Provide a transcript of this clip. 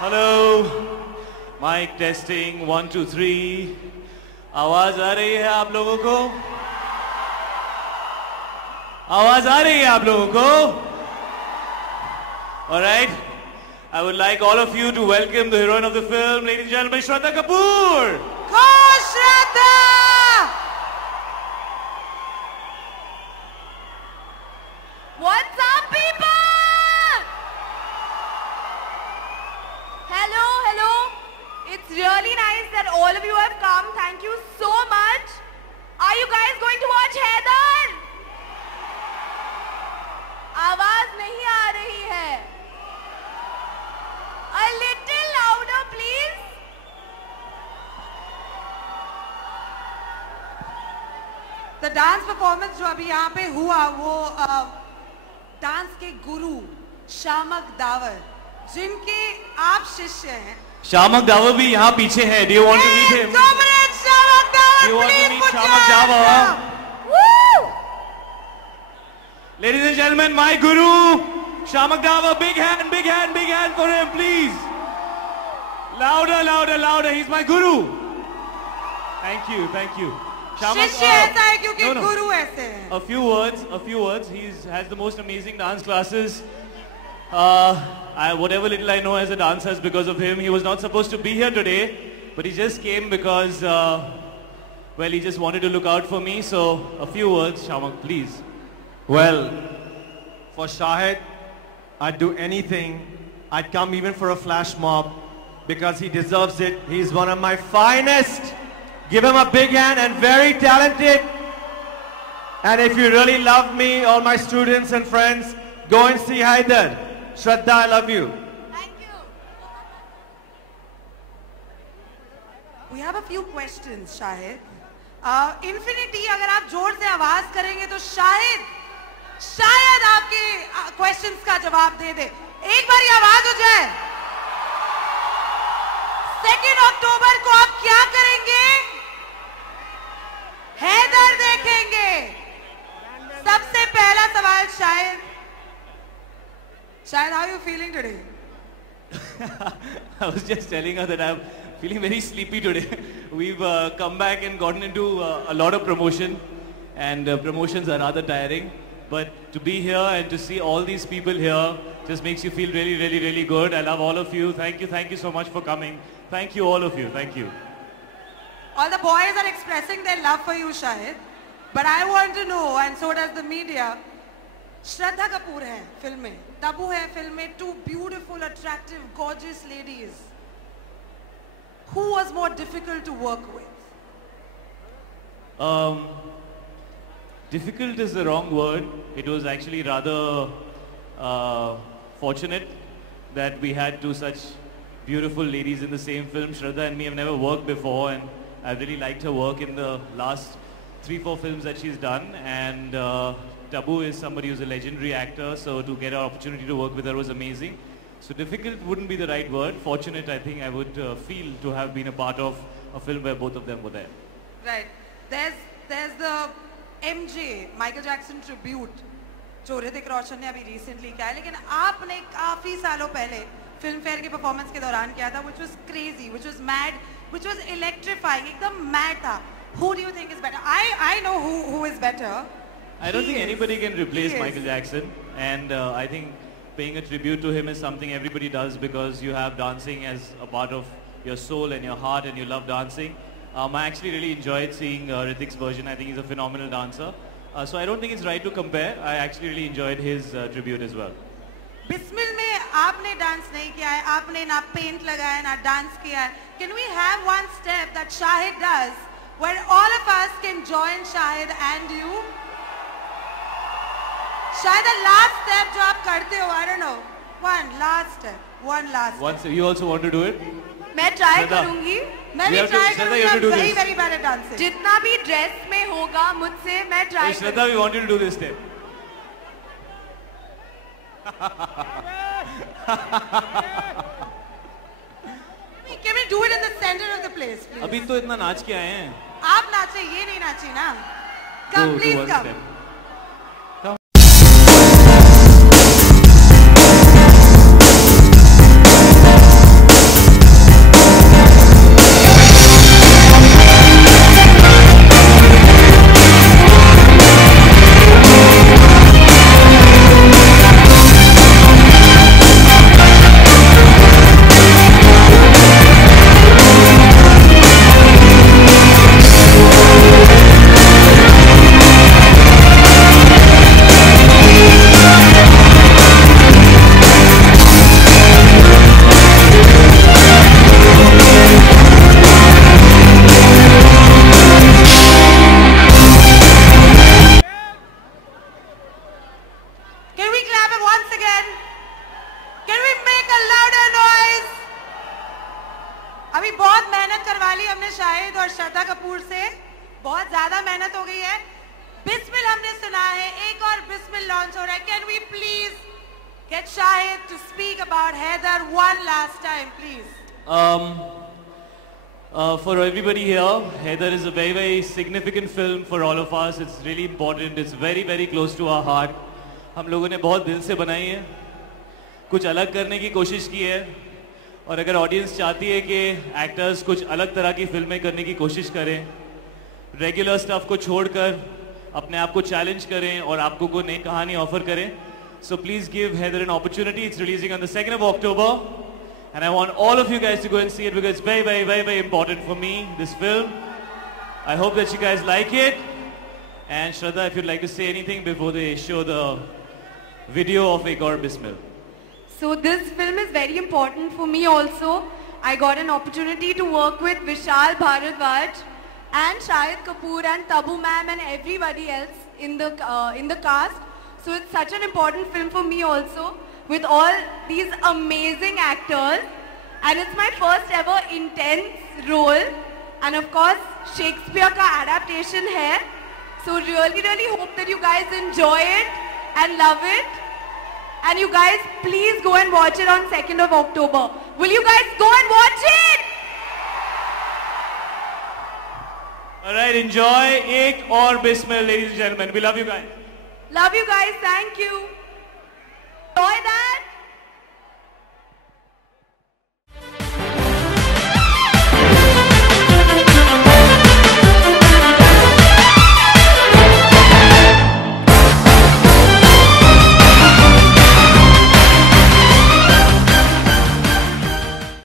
Hello, mic testing 1 2 3। आवाज आ रही है आप लोगों को? आवाज आ रही है आप लोगों को? Alright, I would like all of you to welcome the heroine of the film, ladies and gentlemen, Shraddha Kapoor. Go Shraddha! What's up, people? Hello, hello. It's really nice that all of you have come. Thank you so much. Are you guys going to watch Haider? आवाज नहीं आ रही है. A little louder, please. The dance performance जो अभी यहाँ पे हुआ वो डांस के गुरु शामक दावर, जिनके आप शिष्य हैं. शामक दावर भी यहाँ पीछे है. Do you want to meet him? 2 minutes, Shiamak Davar. Do you want to please meet put your Shamak hands Davar? up. Woo! Ladies and gentlemen, my guru, Shamak Davar. Big hand, big hand, big hand for him, please. Louder, louder, louder. He's my guru. Thank you, thank you. शिष्य ऐसा है क्योंकि गुरु ऐसे हैं. A few words. He has the most amazing dance classes. Whatever little I know as a dancer is because of him. He was not supposed to be here today, but he just came because, well, he just wanted to look out for me. So, a few words, Shamak, please. Well, for Shahid, I'd do anything. I'd come even for a flash mob because he deserves it. He's one of my finest. Give him a big hand, and very talented. And if you really love me, all my students and friends, go and see Haider. Shraddha, I love you. Thank you. We have a few questions, Shahid. Infinity, अगर आप जोर से आवाज करेंगे तो शायद आपके questions का जवाब दे दे. एक बार ये आवाज हो जाए. 2 अक्टूबर को आप क्या करेंगे? हैदर देखेंगे. सबसे पहला सवाल शायद, how are you feeling today? I was just telling her that I'm feeling very sleepy today. We've come back and gotten into a lot of promotion, and promotions are rather tiring. But to be here and to see all these people here just makes you feel really, really, really good. I love all of you. Thank you so much for coming. Thank you, all of you. Thank you. All the boys are expressing their love for you, Shahid. But I want to know, and so does the media, Shraddha Kapoor hai film mein, Tabu hai film mein, 2 beautiful, attractive, gorgeous ladies. Who was more difficult to work with? Difficult is the wrong word. It was actually rather fortunate that we had 2 such beautiful ladies in the same film. Shraddha and me have never worked before, and I've really liked her work in the last 3-4 films that she's done. And Tabu is somebody who's a legendary actor, so to get an opportunity to work with her was amazing. So difficult wouldn't be the right word. Fortunate, I think I would feel to have been a part of a film where both of them were there. Right. There's the MJ, Michael Jackson tribute, जो ऋतिक रोशन ने अभी recently किया है, लेकिन आपने काफी सालों पहले फिल्म फेयर के परफॉर्मेंस के दौरान किया था, which was crazy, which was mad, which was electrifying, एकदम mad था. Who do you think is better? I know who is better. I don't think anybody can replace Michael Jackson, and I think paying a tribute to him is something everybody does because you have dancing as a part of your soul and your heart, and you love dancing. I actually really enjoyed seeing Ritik's version. I think he's a phenomenal dancer. So I don't think it's right to compare. I actually really enjoyed his tribute as well. Bismil में आपने dance नहीं किया है, आपने ना paint लगाया ना dance किया है. Can we have one step that Shahid does where all of us can join Shahid and you? Shahid, the last step जो आप करते हो, I don't know, one last step. You also want to do it? मैं try करूंगी. मैं भी try करूंगी. I'm very bad at dancing. जितना भी ड्रेस में होगा मुझसे मैं ट्राई करूंगी. Shraddha, we want you to do this step. Can we do it in the center of the place, please? अभी तो इतना नाच के आए हैं. आप नाचे, ये नहीं नाची ना. Come, please come. Step. हमने शाहिद और श्रद्धा कपूर से, बहुत ज्यादा मेहनत हो गई है। बिस्मिल हमने सुना है, एक और बिस्मिल लॉन्च हो रहा है। Can we please get Shahid to speak about Haider one last time please? For everybody here, Haider is a very, very significant film for all of us. It's really important. It's very, very close to our heart. हम लोगों ने बहुत दिल से बनाई है, कुछ अलग करने की कोशिश की है, और अगर ऑडियंस चाहती है कि एक्टर्स कुछ अलग तरह की फिल्में करने की कोशिश करें, रेगुलर स्टफ को छोड़कर अपने आप को चैलेंज करें और आपको कोई नई कहानी ऑफर करें, so please give Haider an opportunity. It's releasing on the 2nd of October. And I want all of you guys to go and see it because it's very, very, very, very important for me, this film. I hope that you guys like it. And Shraddha, if you'd like to say anything before they show the video of Ek Aur Bismil. So this film is very important for me also. I got an opportunity to work with Vishal Bharadwaj and Shahid Kapoor and Tabu ma'am and everybody else in the cast. So it's such an important film for me also, with all these amazing actors, and it's my first ever intense role, and of course Shakespeare ka adaptation hai, so really hope that you guys enjoy it and love it, and you guys please go and watch it on 2nd of October. Will you guys go and watch it? Alright, enjoy Ek Aur Bismil, ladies and gentlemen. We love you guys. Love you guys, thank you. Enjoy that.